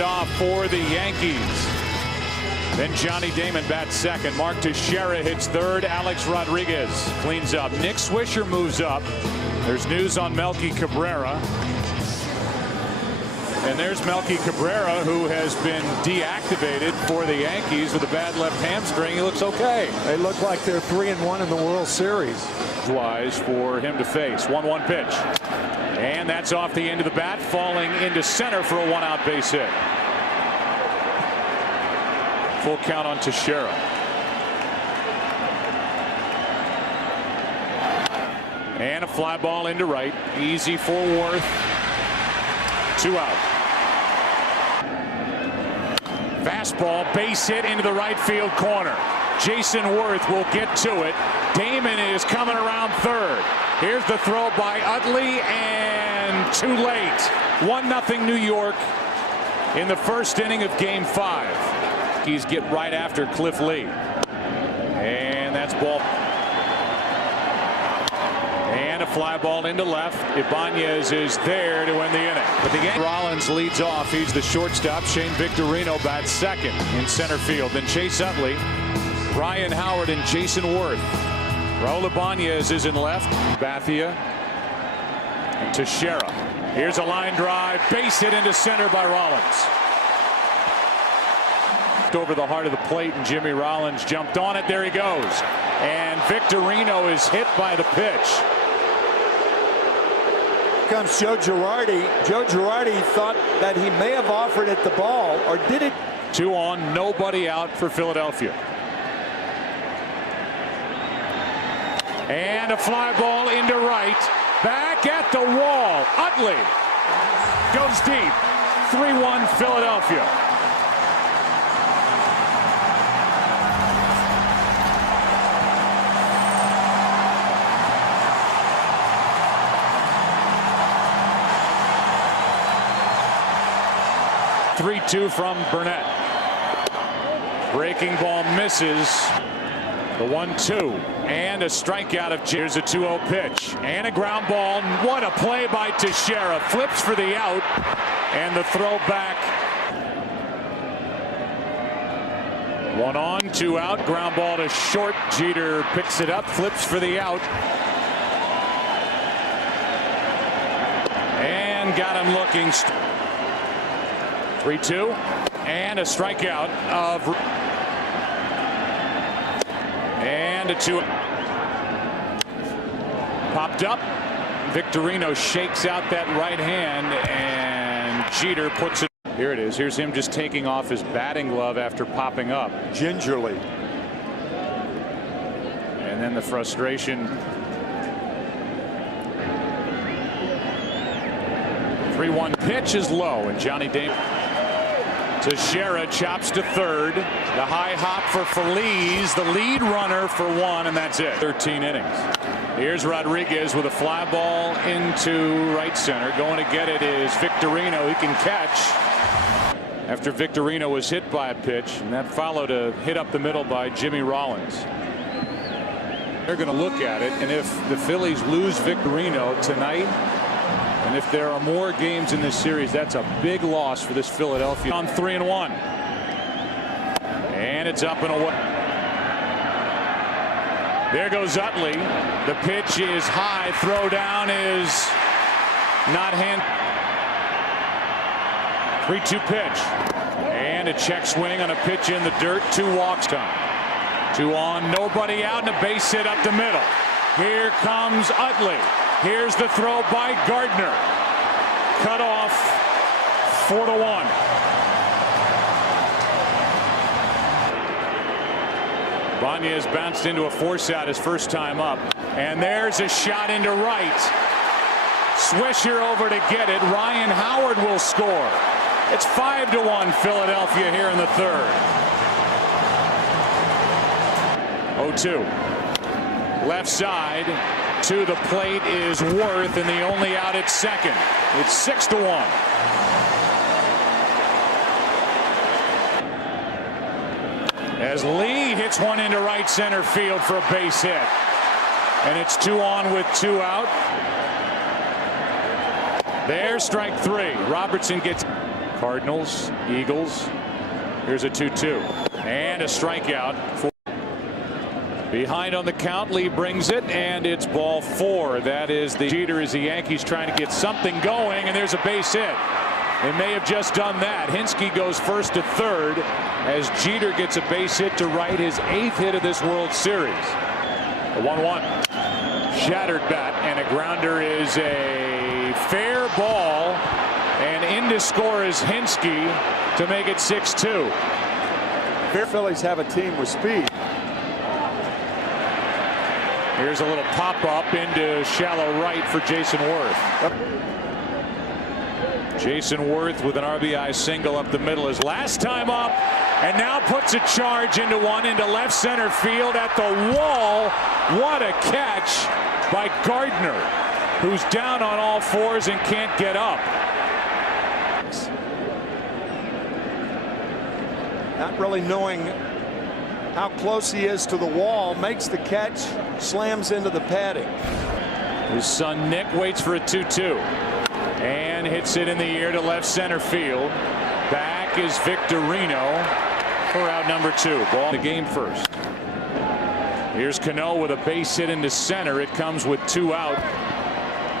Off for the Yankees. Then Johnny Damon bats second. Mark Teixeira hits third. Alex Rodriguez cleans up. Nick Swisher moves up. There's news on Melky Cabrera. And there's Melky Cabrera, who has been deactivated for the Yankees with a bad left hamstring. He looks okay. They look like they're 3-1 in the World Series. Wise for him to face. 1-1 pitch. And that's off the end of the bat, falling into center for a one-out base hit. Full count on Teixeira. And a fly ball into right. Easy for Worth. 2 out. Fastball, base hit into the right field corner. Jason Worth will get to it. Damon is coming around third. Here's the throw by Utley, and too late. 1-0 New York in the first inning of Game 5. Yankees get right after Cliff Lee. And that's ball. And a fly ball into left. Ibanez is there to end the inning. But the Yankees. Rollins leads off. He's the shortstop. Shane Victorino bats second in center field. Then Chase Utley, Ryan Howard, and Jason Worth. Raul Ibanez is in left. Bathia and Teixeira. Here's a line drive. Base hit into center by Rollins. Over the heart of the plate, and Jimmy Rollins jumped on it. There he goes. And Victorino is hit by the pitch. Comes Joe Girardi. Joe Girardi thought that he may have offered it the ball, or did it? 2 on, nobody out for Philadelphia. And a fly ball into right. Back at the wall. Utley goes deep. 3-1 Philadelphia. Three-two from Burnett. Breaking ball misses. The 1-2 and a strikeout of. Here's a 2-0 pitch and a ground ball. What a play by Teixeira. Flips for the out, and the throw back. 1 on, 2 out. Ground ball to short. Jeter picks it up, flips for the out, and got him looking. 3-2 and a strikeout of. And a 2. Popped up. Victorino shakes out that right hand, and Jeter puts it. Here it is. Here's him just taking off his batting glove after popping up. Gingerly. And then the frustration. 3-1 pitch is low, and Johnny Damon. Teixeira chops to third. The high hop for Phillies, the lead runner for 1, and that's it. 13 innings. Here's Rodriguez with a fly ball into right center. Going to get it is Victorino. He can catch after Victorino was hit by a pitch, and that followed a hit up the middle by Jimmy Rollins. They're going to look at it, and if the Phillies lose Victorino tonight, and if there are more games in this series, that's a big loss for this Philadelphia. On 3-1. And it's up and away. There goes Utley. The pitch is high. Throw down is not hand. 3-2 pitch. And a check swing on a pitch in the dirt. 2 walks time. 2 on, nobody out, and a base hit up the middle. Here comes Utley. Here's the throw by Gardner. Cut off. 4-1. Ibanez bounced into a force out his first time up. And there's a shot into right. Swisher over to get it. Ryan Howard will score. It's 5-1 Philadelphia here in the third. 0-2. Left side. To the plate is Worth, and the only out at second. It's 6-1. As Lee hits one into right center field for a base hit. And it's 2 on with 2 out. There's strike 3. Robertson gets Cardinals, Eagles. Here's a 2-2 and a strikeout. Behind on the count, Lee brings it, and it's ball 4. That is the Jeter as the Yankees trying to get something going, and there's a base hit. They may have just done that. Hinsky goes first to third as Jeter gets a base hit to right, his 8th hit of this World Series. The 1-1. Shattered bat, and a grounder is a fair ball, and in to score is Hinsky to make it 6-2. The Phillies have a team with speed. Here's a little pop-up into shallow right for Jason Worth. Jason Worth with an RBI single up the middle his last time up, and now puts a charge into left center field at the wall. What a catch by Gardner, who's down on all fours and can't get up. Not really knowing how close he is to the wall, makes the catch, slams into the padding. His son Nick waits for a 2-2 and hits it in the air to left center field. Back is Victorino for out number 2. Ball in the game first. Here's Cano with a base hit into center. It comes with 2 out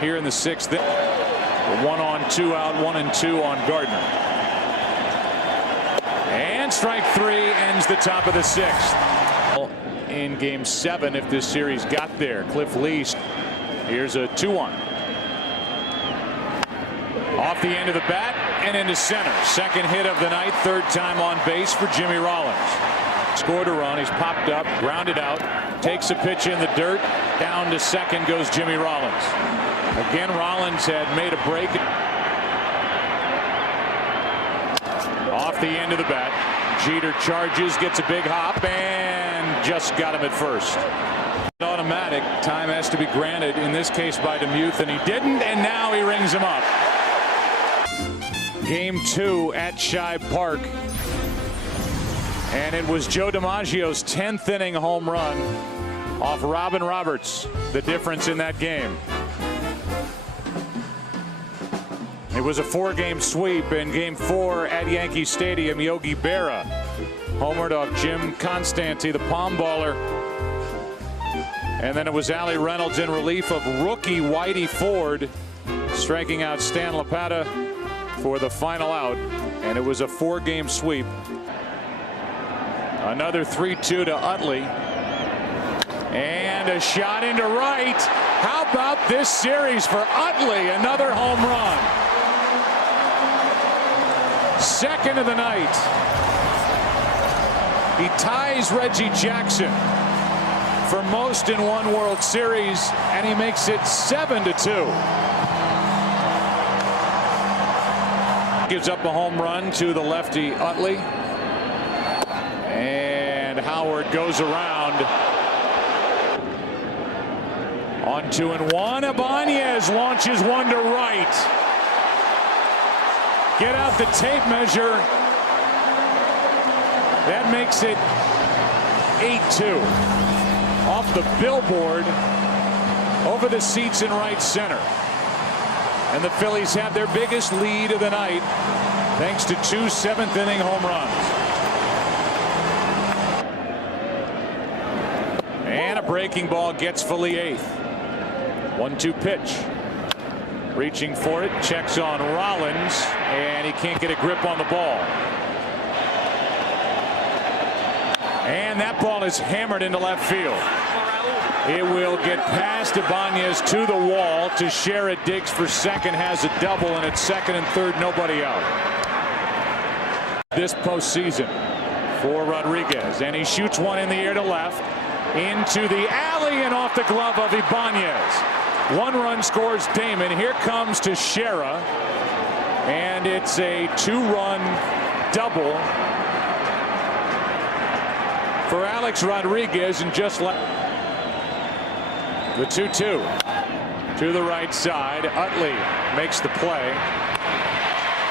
here in the 6th. 1 on 2 out, 1-2 on Gardner. And strike 3 ends the top of the 6th. In game 7, if this series got there, Cliff Lee. Here's a 2-1. Off the end of the bat and into center. 2nd hit of the night, 3rd time on base for Jimmy Rollins. Scored a run. He's popped up, grounded out, takes a pitch in the dirt. Down to 2nd goes Jimmy Rollins. Again, Rollins had made a break. Off the end of the bat, Jeter charges, gets a big hop, and just got him at first. Automatic. Time has to be granted, in this case by DeMuth, and he didn't, and now he rings him up. Game 2 at Shibe Park. And it was Joe DiMaggio's 10th inning home run off Robin Roberts, the difference in that game. It was a 4-game sweep in game 4 at Yankee Stadium. Yogi Berra homered off Jim Constanti, the palm baller. And then it was Allie Reynolds in relief of rookie Whitey Ford, striking out Stan Lapata for the final out. And it was a 4-game sweep. Another 3-2 to Utley. And a shot into right. How about this series for Utley? Another home run. 2nd of the night. He ties Reggie Jackson for most in one World Series, and he makes it 7-2. Gives up a home run to the lefty Utley. And Howard goes around. On 2-1. Ibanez launches one to right. Get out the tape measure. That makes it 8-2. Off the billboard over the seats in right center. And the Phillies have their biggest lead of the night thanks to 2 7th inning home runs. And a breaking ball gets Philly 8th. 1-2 pitch. Reaching for it, checks on Rollins, and he can't get a grip on the ball. And that ball is hammered into left field. It will get past Ibanez to the wall. Teixeira digs for 2nd, has a double, and it's 2nd and 3rd, nobody out. This postseason for Rodriguez, and he shoots one in the air to left, into the alley and off the glove of Ibanez. 1 run scores Damon. Here comes Teixeira, and it's a 2-run double for Alex Rodriguez, and just like the 2-2 to the right side. Utley makes the play.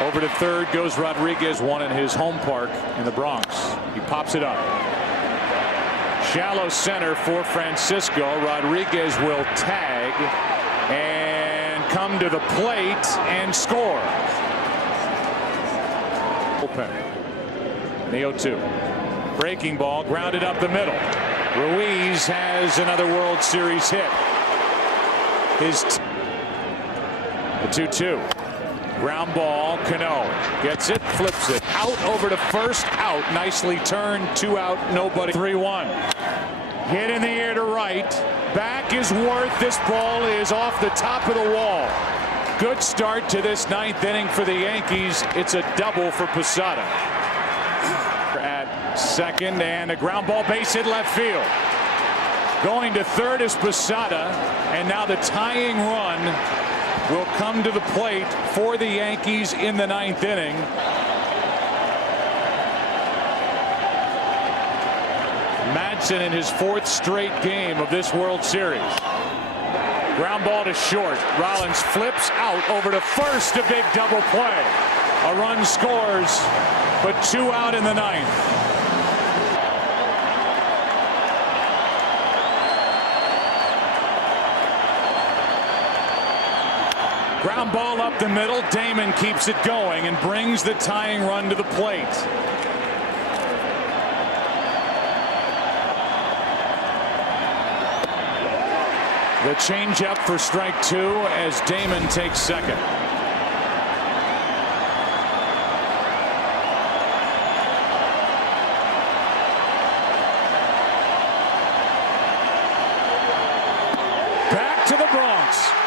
Over to 3rd goes Rodriguez, one in his home park in the Bronx. He pops it up. Shallow center for Francisco. Rodriguez will tag and come to the plate and score. Bullpen. The 0-2. Breaking ball grounded up the middle. Ruiz has another World Series hit. The 2-2. Ground ball. Cano gets it, flips it out over to first. Out. Nicely turned. 2 out. Nobody. 3-1. Hit in the air to right. Back is Worth. This ball is off the top of the wall. Good start to this 9th inning for the Yankees. It's a double for Posada. At second, and a ground ball, base hit left field. Going to third is Posada, and now the tying run will come to the plate for the Yankees in the 9th inning. Madsen in his 4th straight game of this World Series. Ground ball to short. Rollins flips out over to first. A big double play. A run scores, but 2 out in the 9th. Ground ball up the middle. Damon keeps it going and brings the tying run to the plate. The changeup for strike 2 as Damon takes second. Back to the Bronx.